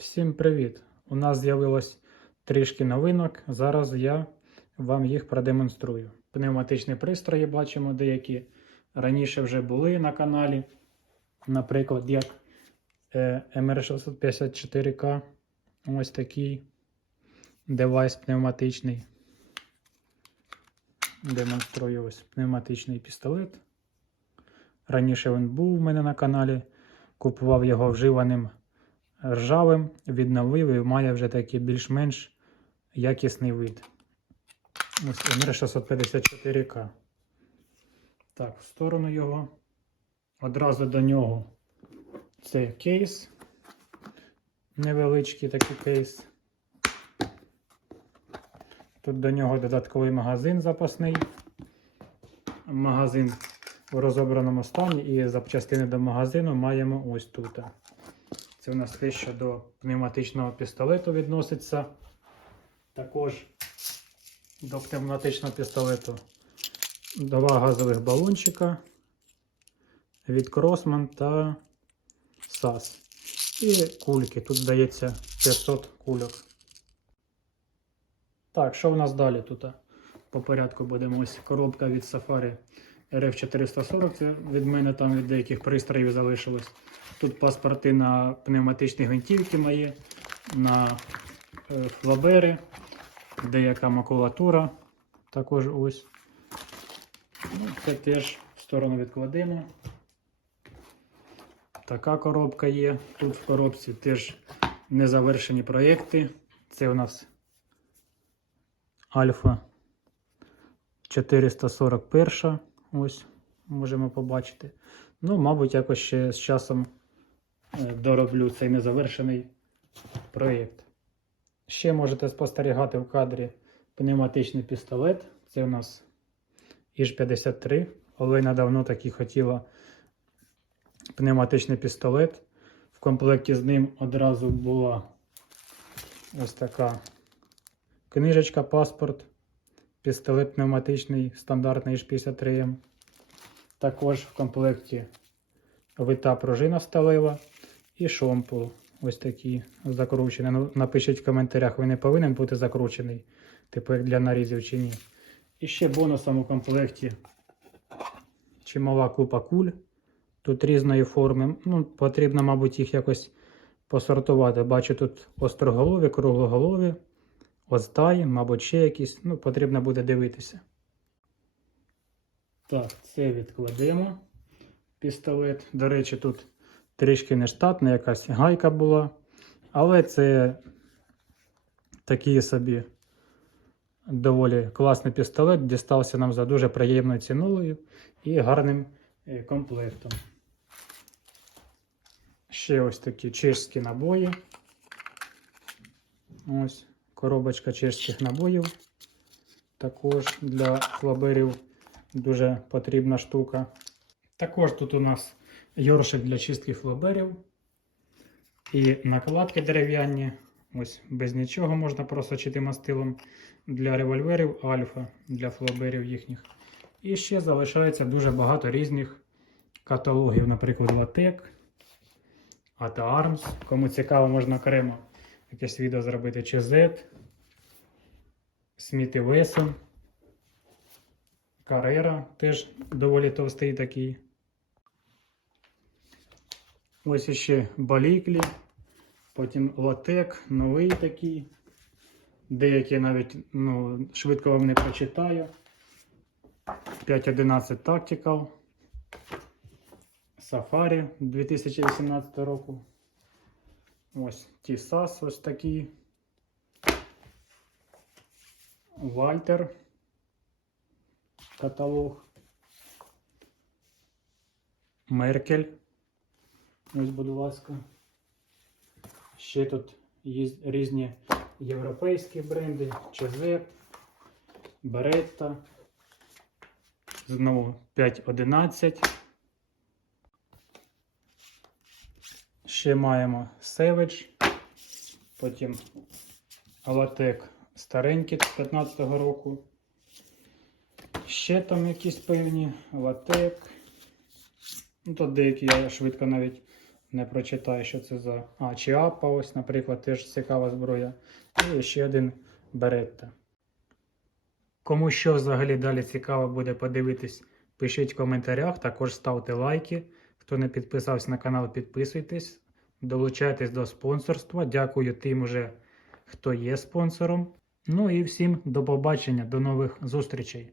Всім привіт! У нас з'явилось трішки новинок. Зараз я вам їх продемонструю. Пневматичні пристрої бачимо деякі раніше вже були на каналі. Наприклад, як е, MR654K. Ось такий девайс пневматичний. Демонструю ось пневматичний пістолет. Раніше він був у мене на каналі. Купував його вживаним ржавим, відновив і має вже такий більш-менш якісний вид. Ось МР654К. Так, в сторону його. Одразу до нього це кейс. Невеличкий такий кейс. Тут до нього додатковий магазин запасний. Магазин в розобраному стані і запчастини до магазину маємо ось тут. Це у нас те, що до пневматичного пістолету відноситься. Також до пневматичного пістолету два газових балончика від Кросман та SAS. І кульки. Тут здається 500 кульок. Так, що в нас далі тут? По порядку будемо ось коробка від Safari RF440. Це від мене там від деяких пристроїв залишилось. Тут паспорти на пневматичні гвинтівки мої, на е, флабери, деяка макулатура. Також ось. Ну, це теж в сторону відкладемо. Така коробка є. Тут в коробці теж незавершені проєкти. Це у нас Альфа 441. Ось можемо побачити. Ну, мабуть, якось ще з часом е, дороблю цей незавершений проєкт. Ще можете спостерігати в кадрі пневматичний пістолет. Це у нас Іж-53. Олена давно таки хотіла пневматичний пістолет. В комплекті з ним одразу була ось така книжечка, паспорт, пістолет пневматичний, стандартний Іж-53М. Також в комплекті вита пружина сталева і шомпул. Ось такий закручений. Ну, напишіть в коментарях, він не повинен бути закручений, типу як для нарізів чи ні. І ще бонусом у комплекті чимала купа куль. Тут різної форми. Ну, Потрібно, мабуть, їх якось посортувати. Бачу тут остроголові, круглоголові, оздаї, мабуть, ще якісь. Ну, потрібно буде дивитися. Так, це відкладемо. Пістолет. До речі, тут трішки нештатна якась гайка була. Але це такий собі доволі класний пістолет. Дістався нам за дуже приємною ціною і гарним е, комплектом. Ще ось такі чешські набої. Ось коробочка чешських набоїв. Також для флаберів дуже потрібна штука. Також тут у нас йоршик для чистки флаберів. І накладки дерев'яні. Ось без нічого можна просочити мастилом для револьверів альфа, для флаберів їхніх. І ще залишається дуже багато різних каталогів, наприклад, Латек, Arms. Кому цікаво, можна окремо якесь відео зробити чи Z, Сміт і Весон. Карера теж доволі товстий такий. Ось іще баліклі, потім латек, новий такий. Деякі навіть ну, швидко вам не прочитаю. 5.11 Tactical. Safari 2018 року. Ось T-SAS ось такий. Вальтер. Каталог. Меркель. Ось, будь ласка. Ще тут є різні європейські бренди, ЧЗ, Беретта. Знову 5.11. Ще маємо Savage. Потім Алатек старенький 15-го року. Ще там якісь певні латек. Ну, Тут деякі я швидко навіть не прочитаю, що це за. А, Чіапа, ось, наприклад, теж цікава зброя. І ще один Беретта. Кому що взагалі далі цікаво буде подивитись, пишіть в коментарях, також ставте лайки. Хто не підписався на канал, підписуйтесь, долучайтесь до спонсорства. Дякую тим уже, хто є спонсором. Ну і всім до побачення, до нових зустрічей.